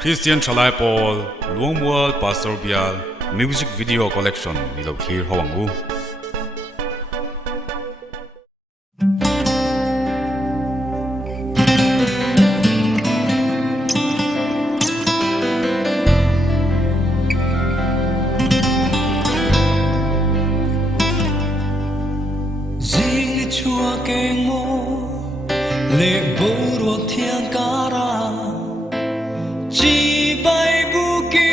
Christian Chalai Paul, Luangmual Pastor Bial, music video collection nilo here hawangu. Ding chua keng mo le bo ro thiang kara chi bai bu ki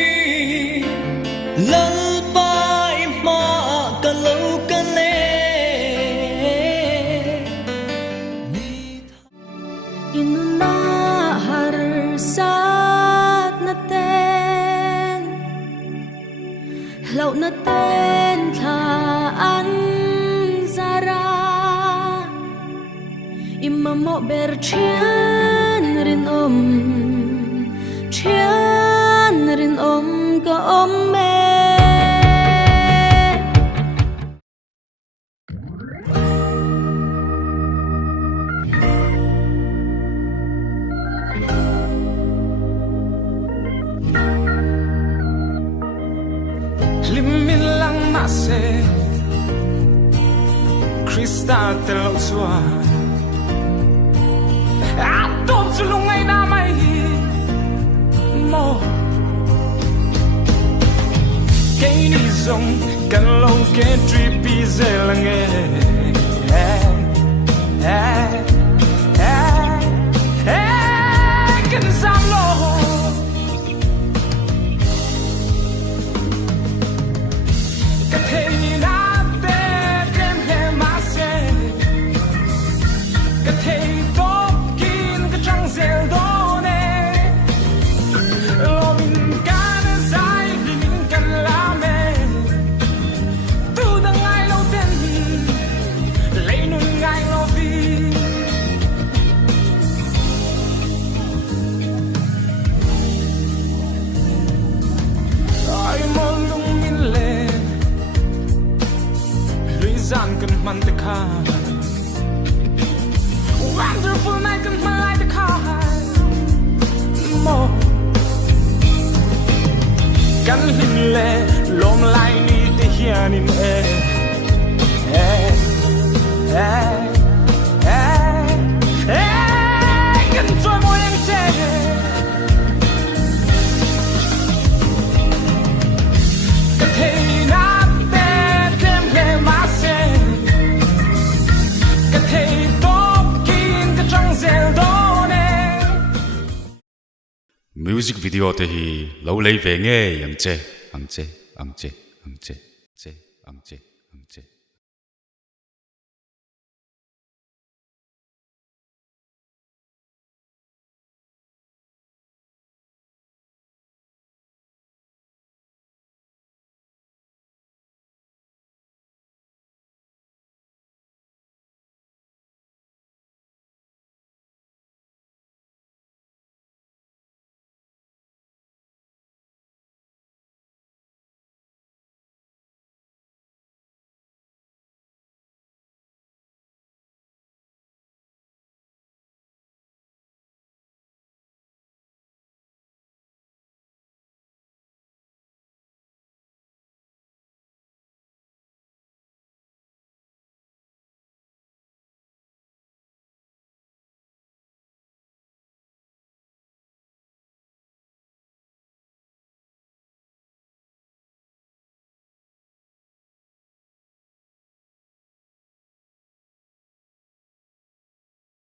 lal bai ma ka lo ka le inuna har sat na ten lau na ten tha an zara imma mo ber thian rin ka me limin lang mase Krista tel swa atom sulungay na may mo kay ni song kan lo ke tripi zelange kan sam lo ka thei na te tem he ma se ka thei to kin ka chang zel do ne lo min kan sai min kan la me tu da ngai lo ten lei nun ngai lo vi ai mo lung min le Rizan kan man te kha wonderful night kan man like the car mo kan hin le lom lai ni te hian in kan joy mo nem che ka thei na te tem he ma se ka thei to kin ka chang zel do ne Music video te hi lo lei ve nge yang che ang che